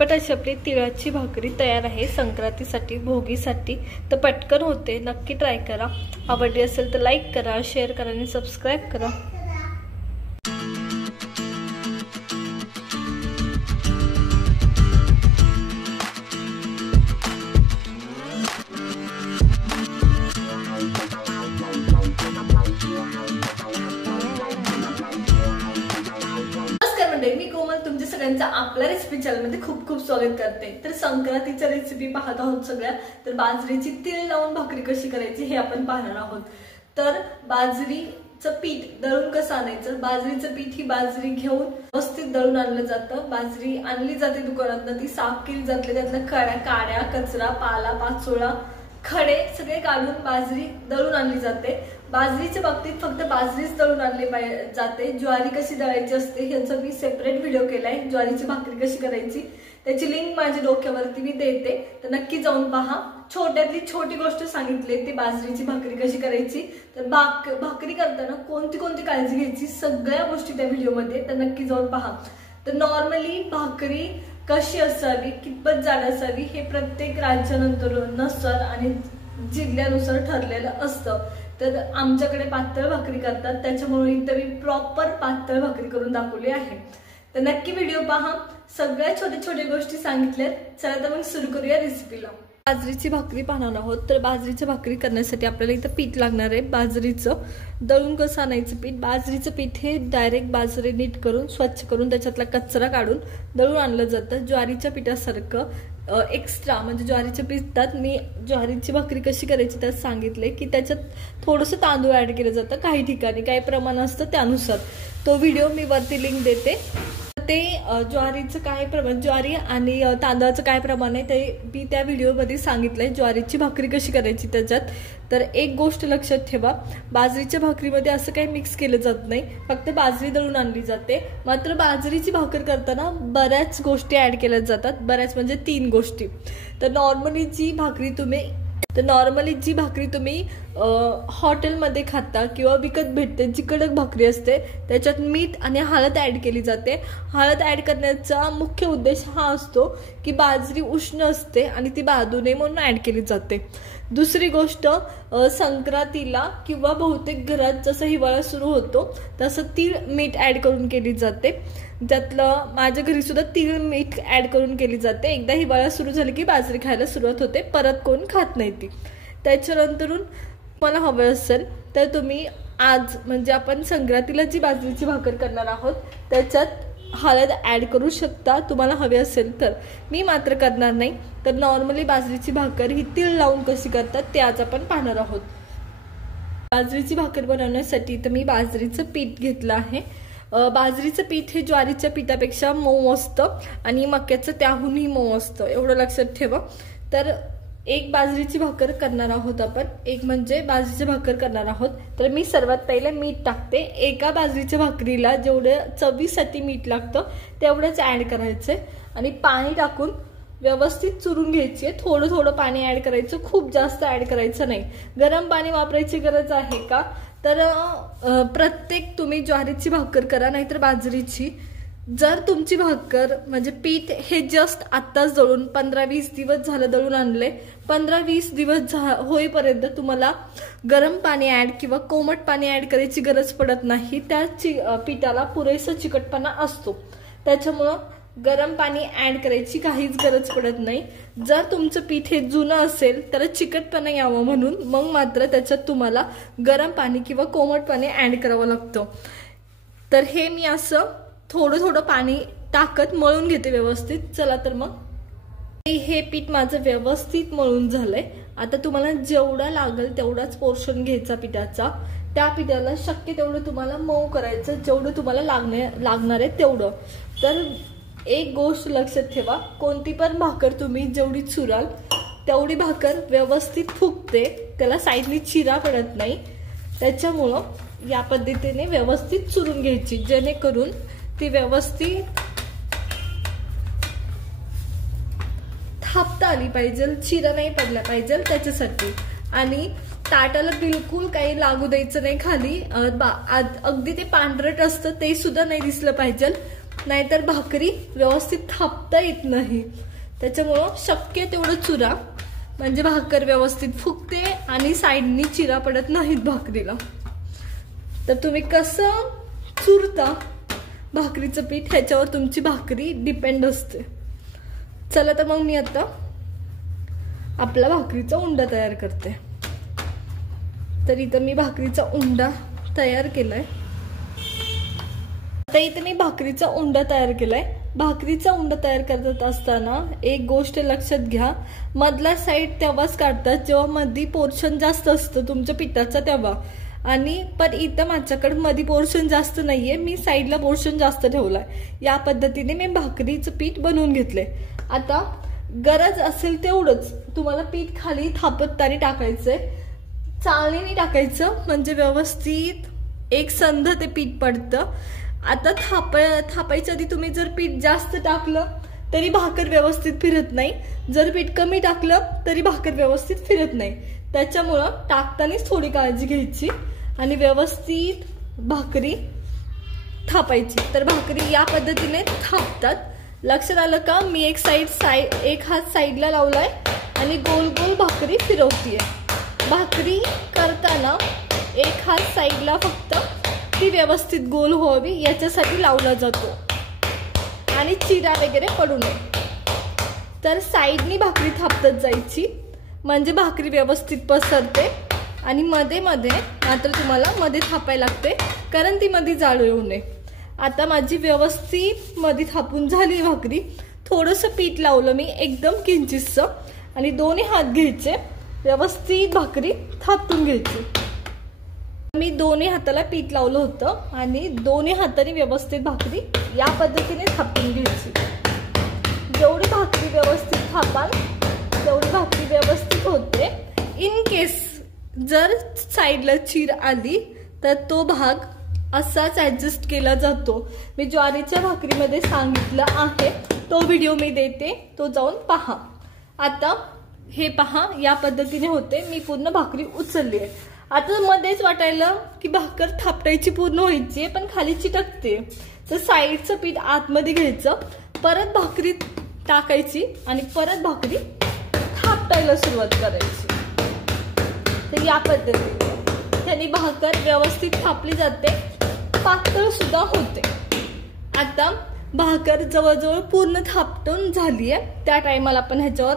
झटपट अशी आपली तिळाची भाकरी तयार आहे संक्रांतीसाठी, भोगीसाठी. तर पटकन होते, नक्की ट्राय करा. आवडली असेल तर लाईक करा, शेअर करा आणि सबस्क्राईब करा. मी कोमल तुमच्या सगळ्यांचं आपल्या रेसिपी चॅनलमध्ये खूप खूप स्वागत करते. तर संक्रांतीच्या रेसिपी पाहत आहोत सगळ्या. तर बाजरीची तीळ लावून भाकरी कशी करायची हे आपण पाहणार आहोत. तर बाजरीचं पीठ दळून कसं आणायचं. बाजरीचं पीठ ही बाजरी घेऊन व्यवस्थित दळून आणलं जातं. बाजरी आणली जाते दुकानातनं, ती साफ केली जाते, त्यातलं काड्या कचरा पाला पाचोळा खडे सगळे काढून बाजरी दळून आणली जाते. बाजरीच्या बाबतीत फक्त बाजरीच दळून आणली जाते. ज्वारी कशी दळायची असते ह्याचा मी सेपरेट व्हिडिओ केलाय. ज्वारीची भाकरी कशी करायची त्याची लिंक माझ्या डोक्यावरती मी देते, तर नक्की जाऊन पहा. छोट्यातली छोटी गोष्ट सांगितली ती बाजरीची भाकरी कशी करायची. तर भाकरी करताना कोणती कोणती काळजी घ्यायची सगळ्या गोष्टी त्या व्हिडिओमध्ये, तर नक्की जाऊन पहा. तर नॉर्मली भाकरी कशी असावी, कितपत जाड असावी हे प्रत्येक राज्यानुसार आणि जिल्ह्यानुसार ठरलेलं असतं. तर आमच्याकडे पातळ भाकरी करतात, त्याच्यामुळे इथं मी प्रॉपर पातळ भाकरी करून दाखवली आहे. तर नक्की व्हिडिओ पहा. सगळ्या छोट्या छोट्या गोष्टी सांगितल्यात. चला तर मग सुरू करूया रेसिपीला. बाजरीची भाकरी पाहणार आहोत. तर बाजरीची भाकरी करण्यासाठी आपल्याला इथं पीठ लागणार आहे. बाजरीचं दळून कसं आणायचं पीठ. बाजरीचं पीठ हे डायरेक्ट बाजरी नीट करून स्वच्छ करून त्याच्यातला कचरा काढून दळून आणलं जातं. ज्वारीच्या पिठासारखं एक्स्ट्रा म्हणजे ज्वारीच्या पिठात मी ज्वारीची भाकरी कशी करायची त्यात सांगितले की त्याच्यात थोडंसं तांदूळ ऍड केलं जातं. काही ठिकाणी काही प्रमाण असतं त्यानुसार. तो व्हिडिओ मी वरती लिंक देते. ते ज्वारीचं काय प्रमाण, ज्वारी आणि तांदळाचं काय प्रमाण आहे ते मी त्या व्हिडिओमध्ये सांगितलंय. ज्वारीची भाकरी कशी करायची त्याच्यात. तर एक गोष्ट लक्षात ठेवा, बाजरीच्या भाकरीमध्ये असं काही मिक्स केलं जात नाही, फक्त बाजरी दळून आणली जाते. मात्र बाजरीची भाकर करताना बऱ्याच गोष्टी ऍड केल्या जातात. बऱ्याच म्हणजे 3 गोष्टी. तर नॉर्मली जी भाकरी तुम्ही हॉटेलमध्ये खाता किंवा विकत भेटते जी कडक भाकरी असते त्याच्यात मीठ आणि हळद ऍड केली जाते. हळद ऍड करण्याचा मुख्य उद्देश हा असतो की बाजरी उष्ण असते आणि ती बाधू नये म्हणून ऍड केली जाते. दुसरी गोष्ट, संक्रांतीला किंवा बहुतेक घरात जसं हिवाळा सुरू होतो तसं तीळ मीठ ऍड करून केली जाते. त्यातलं माझ्या घरी सुद्धा तीळ मीठ ऍड करून केली जाते. एकदा हिवाळा सुरू झाली की बाजरी खायला सुरुवात होते, परत कोण खात नाही ती. त्याच्यानंतरून मला हवं असेल तर तुम्ही आज म्हणजे आपण संक्रांतीला जी बाजरीची भाकर करणार आहोत त्याच्यात हळद ऍड करू शकता तुम्हाला हवे असेल तर. मी मात्र करणार नाही. तर नॉर्मली बाजरीची भाकर ही तीळ लावून कशी करतात ते आज आपण पाहणार आहोत. बाजरीची भाकर बनवण्यासाठी तर मी बाजरीचं पीठ घेतलं आहे. बाजरीचं पीठ हे ज्वारीच्या पिठापेक्षा मऊ असतं आणि मक्याचं त्याहूनही मऊ असतं, एवढं लक्षात ठेवा. तर एक बाजरीची भाकर करणार आहोत आपण, एक म्हणजे बाजरीची भाकर करणार आहोत. तर मी सर्वात पहिले मीठ टाकते. एका बाजरीच्या भाकरीला जेवढं चवीसाठी मीठ लागतं तेवढंच ऍड करायचंय आणि पाणी टाकून व्यवस्थित चुरून घ्यायची आहे. थोडं थोडं पाणी ऍड करायचं, खूप जास्त ऍड करायचं नाही. गरम पाणी वापरायची गरज आहे का तर प्रत्येक तुम्ही ज्वारीची भाकर करा नाहीतर बाजरीची. जर तुमची भाकर म्हणजे पीठ हे जस्ट आत्ताच दळून 15-20 दिवस झालं दळून आणले, 15-20 दिवस होईपर्यंत तुम्हाला गरम पाणी ऍड किंवा कोमट पाणी ऍड करायची गरज पडत नाही. त्या पिठाला पुरेसा चिकटपणा असतो, त्याच्यामुळं गरम पाणी ऍड करायची काहीच गरज पडत नाही. जर तुमचं पीठ हे जुनं असेल तर चिकटपणा यावं म्हणून मग मात्र त्याच्यात तुम्हाला गरम पाणी किंवा कोमट पाणी ऍड करावं लागतं. तर हे मी असं थोडं थोडं पाणी टाकत मळून घेते व्यवस्थित. चला तर मग हे पीठ माझं व्यवस्थित मळून झालंय. आता तुम्हाला जेवढा लागेल तेवढाच पोर्शन घ्यायचा पिठाचा. त्या पिठाला शक्य तेवढं तुम्हाला मऊ करायचं, जेवढं तुम्हाला लागणार आहे तेवढं. तर एक गोष्ट लक्षात ठेवा, कोणती पण भाकर तुम्ही जेवढी चुराल तेवढी भाकर व्यवस्थित फुगते, त्याला साईडनी चिरा पडत नाही. त्याच्यामुळं या पद्धतीने व्यवस्थित चुरून घ्यायची जेणेकरून ती व्यवस्थित थापता आली पाहिजे, चिरा नाही पडला पाहिजे त्याच्यासाठी. आणि ताटाला बिलकुल काही लागू द्यायचं नाही खाली. अगदी ते पांढरट असतं ते सुद्धा नाही दिसलं पाहिजे. नाहीतर भाकरी व्यवस्थित थापता येत नाही. त्याच्यामुळं शक्य तेवढं चुरा, म्हणजे भाकर व्यवस्थित फुगते आणि साईडनी चिरा पडत नाहीत भाकरीला. तर तुम्ही कसं चुरता भाकरीचं पीठ ह्याच्यावर तुमची भाकरी डिपेंड असते. चला तर मग मी आता आपला भाकरीचा उंडा तयार करते. तर इथं मी भाकरीचा उंडा तयार केलाय. आता इथे मी भाकरीचा उंडा तयार केलाय. भाकरीचा उंडा तयार करत असताना एक गोष्ट लक्षात घ्या, मधला साईड तेव्हाच काढतात जेव्हा मधी पोर्शन जास्त असतं तुमच्या पिठाचा तेव्हा. आणि पण इथं माझ्याकडे मध्ये पोर्शन जास्त नाहीये, मी साईडला पोर्शन जास्त ठेवलाय. या पद्धतीने मी भाकरीचं पीठ बनवून घेतलंय. आता गरज असेल तेवढंच तुम्हाला पीठ खाली थापताना टाकायचंय, चाळणीने टाकायचं, म्हणजे व्यवस्थित एक संध ते पीठ पडतं. आता थापायच्या आधी तुम्ही जर पीठ जास्त टाकलं तरी भाकर व्यवस्थित फिरत नाही, जर पीठ कमी टाकलं तरी भाकर व्यवस्थित फिरत नाही. त्याच्यामुळं टाकतानाच थोडी काळजी घ्यायची आणि व्यवस्थित भाकरी थापायची. तर भाकरी या पद्धतीने थापतात. लक्षात आलं का? मी एक हात साईडला लावलाय आणि गोल गोल भाकरी फिरवतीये. भाकरी करताना एक हात साईडला फक्त ती व्यवस्थित गोल व्हावी याच्यासाठी लावला जातो आणि चिरा वगैरे पडू नये. तर साईडनी भाकरी थापत जायची म्हणजे भाकरी व्यवस्थित पसरते. आणि मध्ये मध्ये मात्र तुम्हाला मध्ये थापायला लागते, कारण ती मध्ये जाळ येऊ नये. आता माझी व्यवस्थित मध्ये थापून झाली भाकरी. थोडंसं पीठ लावलं मी एकदम किंचितसं आणि दोन्ही हात घ्यायचे, व्यवस्थित भाकरी थापून घ्यायची. मी दोन्ही हाताला पीठ लावलं होतं आणि दोन्ही हाताने व्यवस्थित भाकरी या पद्धतीने थापून घ्यायची. जेवढी भाकरी व्यवस्थित थापाल तेवढी भाकरी व्यवस्थित होते. इन केस जर साईडला चीर आली तर तो भाग असाच ऍडजस्ट केला जातो. मी ज्वारीच्या भाकरीमध्ये सांगितलं आहे, तो व्हिडिओ मी देते, तो जाऊन पहा. आता हे पहा या पद्धतीने होते. मी पूर्ण भाकरी उचलली आहे. आता मध्येच वाटायला की भाकर थापटायची पूर्ण व्हायची पण खाली चिटकते, तर साईडचं पीठ आतमध्ये घ्यायचं, परत भाकरी टाकायची आणि परत भाकरी थापटायला सुरुवात करायची. तर या पद्धतीने त्याने भाकर व्यवस्थित थापली जाते, पातळ सुद्धा होते. आता भाकर जवळजवळ पूर्ण थापटून झाली आहे. त्या टायमाला आपण ह्याच्यावर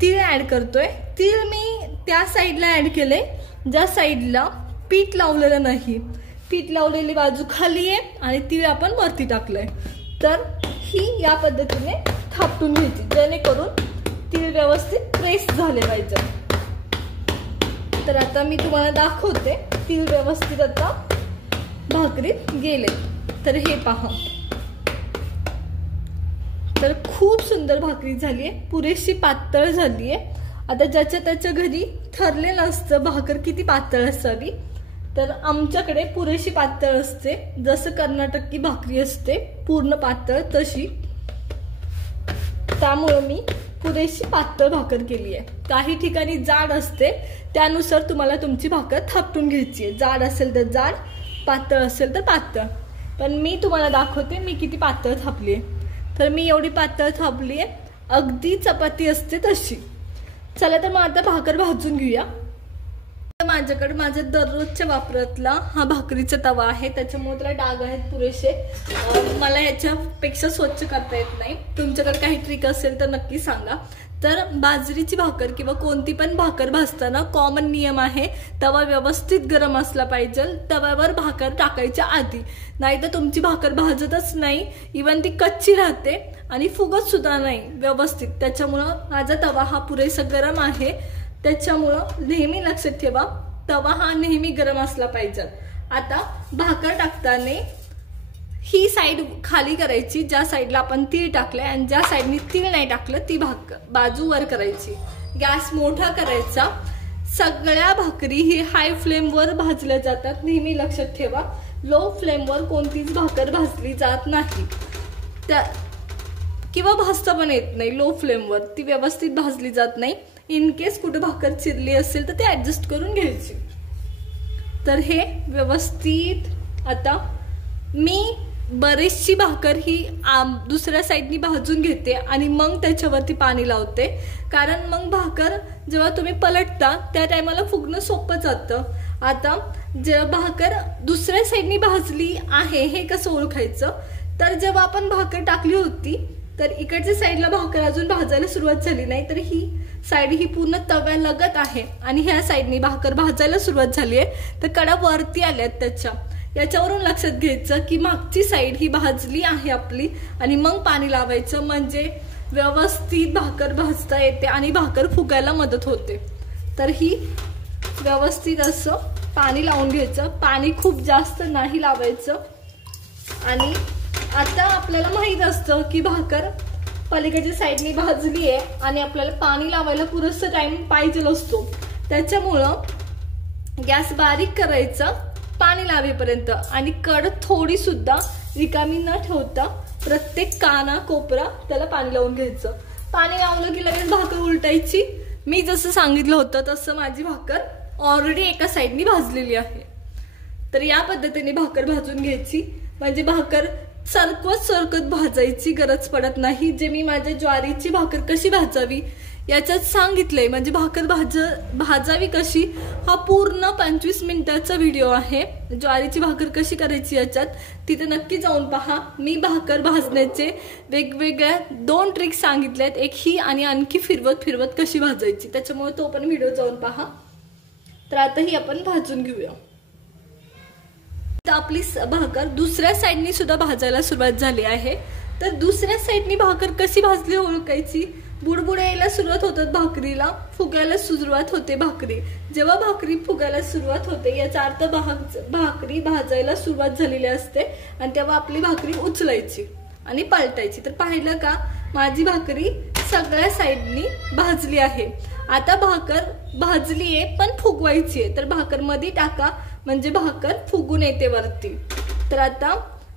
तीळ ऍड करतोय. तीळ मी त्या साईडला ऍड केले ज्या साईडला पीठ लावलेलं नाही. पीठ लावलेली बाजू खाली आहे आणि तीळ आपण वरती टाकलंय. तर ही या पद्धतीने थापटून घ्यायची जेणेकरून तीळ व्यवस्थित प्रेस झाले पाहिजे. तर आता मी तुम्हाला दाखवते तीळ व्यवस्थित आता भाकरीत गेले. तर हे पहा, तर खूप सुंदर भाकरी झाली आहे, पुरेशी पातळ झाली आहे. आता ज्याच्या त्याच्या घरी ठरलेलं असतं भाकर किती पातळ असावी, तर आमच्याकडे पुरेशी पातळ असते. जसं कर्नाटकी भाकरी असते पूर्ण पातळ तशी, त्यामुळे मी पुरेशी पातळ भाकर केली आहे. काही ठिकाणी जाड असते, त्यानुसार तुम्हाला तुमची भाकर थापटून घ्यायची आहे. जाड असेल तर जाड, पातळ असेल तर पातळ. पण मी तुम्हाला दाखवते मी किती पातळ थापली आहे. तर मी एवढी पातळ थापली आहे, अगदी चपाती असते तशी. चला तर मग आता भाकर भाजून घेऊया. माझ्याकडे माझ्या दररोजच्या वापरातला हा भाकरीचा तवा आहे, त्याच्यामुळे त्याला डाग आहेत पुरेसे. मला याच्यापेक्षा स्वच्छ करता येत नाही. तुमच्याकडे काही ट्रिक असेल तर नक्की सांगा. तर बाजरीची भाकर किंवा कोणती पण भाकर भाजताना कॉमन नियम आहे, तवा व्यवस्थित गरम असला पाहिजे तव्यावर भाकर टाकायच्या आधी, नाही तर तुमची भाकर भाजतच नाही, इवन ती कच्ची राहते आणि फुगत सुद्धा नाही व्यवस्थित. त्याच्यामुळं माझा तवा हा पुरेसा गरम आहे. त्याच्यामुळं नेहमी लक्षात ठेवा तवा हा नेहमी गरम असला पाहिजे. आता भाकर टाकताना ही साईड खाली करायची ज्या साईडला आपण तीळ टाकलंय, आणि ज्या साईडनी तीळ नाही टाकलं ती बाजू वर करायची. गॅस मोठा करायचा. सगळ्या भाकरी ही हाय फ्लेमवर भाजल्या जातात, नेहमी लक्षात ठेवा. लो फ्लेमवर कोणतीच भाकर भाजली जात नाही, त्या किंवा भाजता पण येत नाही. लो फ्लेमवर ती व्यवस्थित भाजली जात नाही. इन केस कुठे भाकर चिरली असेल तर ते ऍडजस्ट करून घ्यायची. तर हे व्यवस्थित आता मी बरीचशी भाकर ही दुसऱ्या साईडनी भाजून घेते आणि मग त्याच्यावरती पाणी लावते, कारण मग भाकर जेव्हा तुम्ही पलटता त्या टायमाला फुगणं सोपं जातं. आता जेव्हा भाकर दुसऱ्या साईडनी भाजली आहे हे कसं ओळखायचं, तर जेव्हा आपण भाकर टाकली होती तर इकडच्या साईडला भाकर अजून भाजायला सुरुवात झाली नाही, तर ही साईड ही पूर्ण तव्यालगत आहे आणि ह्या साईडनी भाकर भाजायला सुरुवात झाली आहे, तर कडा वरती आल्यात त्याच्या. याच्यावरून लक्षात घ्यायचं की मागची साईड ही भाजली आहे आपली आणि मग पाणी लावायचं, म्हणजे व्यवस्थित भाकर भाजता येते आणि भाकर फुगायला मदत होते. तर ही व्यवस्थित असं पाणी लावून घ्यायचं, पाणी खूप जास्त नाही लावायचं. आणि आता आपल्याला माहित असतं की भाकर पलीकडच्या साईडनी भाजली आहे आणि आपल्याला पाणी लावायला पुरेसा टाइम पाहिजे असतो, त्याच्यामुळं गॅस बारीक करायचा पाणी लावेपर्यंत आणि कड थोडी सुद्धा रिकामी न ठेवता प्रत्येक काना कोपरा त्याला पाणी लावून घ्यायचं. पाणी लावलं की लगेच भाकर उलटायची. मी जसं सांगितलं होतं तसं माझी भाकर ऑलरेडी एका साईडनी भाजलेली आहे. तर या पद्धतीने भाकर भाजून घ्यायची, म्हणजे भाकर सरकत भाजायची गरज पडत नाही. जे मी माझ्या ज्वारीची भाकर कशी भाजावी याच्यात सांगितलंय, म्हणजे भाकर भाजावी कशी, हा पूर्ण 25 मिनिटाचा व्हिडिओ आहे. ज्वारीची भाकर कशी करायची याच्यात, तिथे नक्की जाऊन पहा. मी भाकर भाजण्याचे वेगवेगळ्या 2 ट्रिक्स सांगितल्यात, एक ही आणि आणखी फिरवत कशी भाजायची, त्याच्यामुळे तो पण व्हिडिओ जाऊन पहा. तर आता ही आपण भाजून घेऊया. तर आपली भाकर दुसऱ्या साईडनी सुद्धा भाजायला सुरुवात झाली आहे. तर दुसऱ्या साईडनी भाकर कशी भाजली ओळखायची, बुडबुड यायला सुरुवात होतात भाकरीला, फुगायला सुरुवात होते भाकरी. जेव्हा भाकरी फुगायला सुरुवात होते याचा अर्थ भाकरी भाजायला सुरुवात झालेली असते आणि तेव्हा आपली भाकरी उचलायची आणि पलटायची. तर पाहिलं का, माझी भाकरी सगळ्या साईडनी भाजली आहे. आता भाकर भाजली आहे पण फुगवायची आहे, तर भाकर मध्ये टाका म्हणजे भाकर फुगून येते वरती. तर आता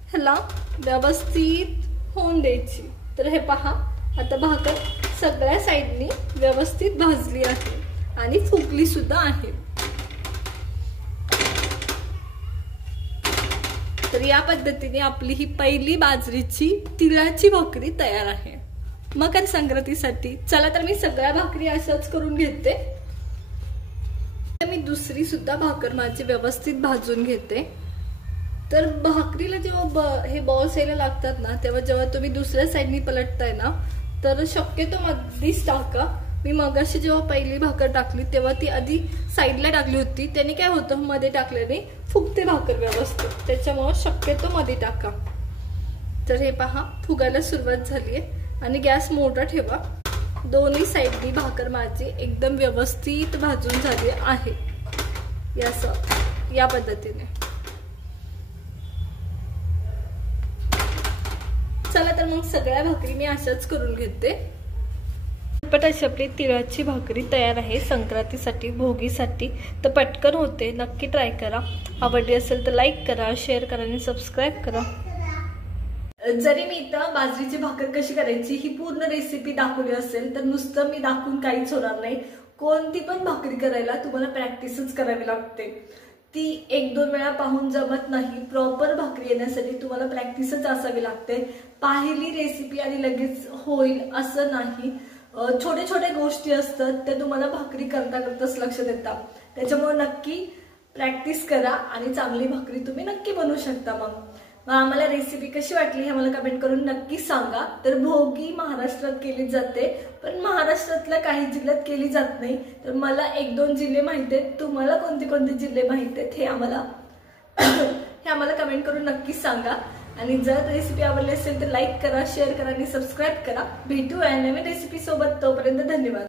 ह्याला व्यवस्थित होऊन द्यायची. तर हे पहा, आता भाकर सगळ्या साईडनी व्यवस्थित भाजली आहे आणि फुगली सुद्धा आहे. तर या पद्धतीने आपली ही पहिली बाजरीची तिळाची भाकरी तयार आहे मकर संक्रांतीसाठी. चला तर मी सगळ्या भाकरी अशाच करून घेते. मी दुसरी सुद्धा भाकर माझी व्यवस्थित भाजून घेते. तर भाकरीला जेव्हा हे बॉल्स यायला लागतात ना, तेव्हा जेव्हा तुम्ही दुसऱ्या साईडनी पलटताय ना, तर शक्यतो मध्येच टाका. मी मगाशी जेव्हा पहिली भाकर टाकली तेव्हा ती आधी साईडला टाकली होती, त्याने काय होतं मध्ये टाकल्याने फुगते भाकर व्यवस्थित, त्याच्यामुळे शक्यतो मध्ये टाका. तर हे पहा, फुगायला सुरुवात झाली आहे आणि गॅस मोठा ठेवा. दोन्ही साईडनी भाकर माझी एकदम व्यवस्थित भाजून झाली आहे या पद्धतीने. चला तर मग सगळ्या भाकरी मी अशाच करून घेते. पटपट अशी आपली तिळाची भाकरी तयार आहे संक्रांतीसाठी, भोगीसाठी. तर पटकन होते, नक्की ट्राय करा. आवडली असेल तर लाईक करा, शेअर करा आणि सबस्क्राईब करा. जरी मी इथं बाजरीची भाकर कशी करायची ही पूर्ण रेसिपी दाखवली असेल तर नुसतं मी दाखवून काहीच होणार नाही. कोणती पण भाकरी करायला तुम्हाला प्रॅक्टिसच करावी लागते. ती 1-2 वेळा पाहून जमत नाही. प्रॉपर भाकरी येण्यासाठी तुम्हाला प्रॅक्टिसच असावी लागते. पाहिली रेसिपी आणि लगेच होईल असं नाही. छोट्या छोट्या गोष्टी असतात त्या तुम्हाला भाकरी करता करताच लक्षात येतात. त्याच्यामुळे नक्की प्रॅक्टिस करा आणि चांगली भाकरी तुम्ही नक्की बनवू शकता. मग आम्हाला रेसिपी कशी वाटली हे मला कमेंट करून नक्की सांगा. तर भोगी महाराष्ट्रात केली जाते, पण महाराष्ट्रातल्या काही जिल्ह्यात केली जात नाही. तर मला 1-2 जिल्हे माहिती आहेत. तुम्हाला कोणते कोणते जिल्हे माहिती आहेत हे आम्हाला कमेंट करून नक्की सांगा. आणि जर रेसिपी आवडली असेल तर लाईक करा, शेअर करा आणि सबस्क्राईब करा. भेटूया नवीन रेसिपी सोबत. तोपर्यंत धन्यवाद.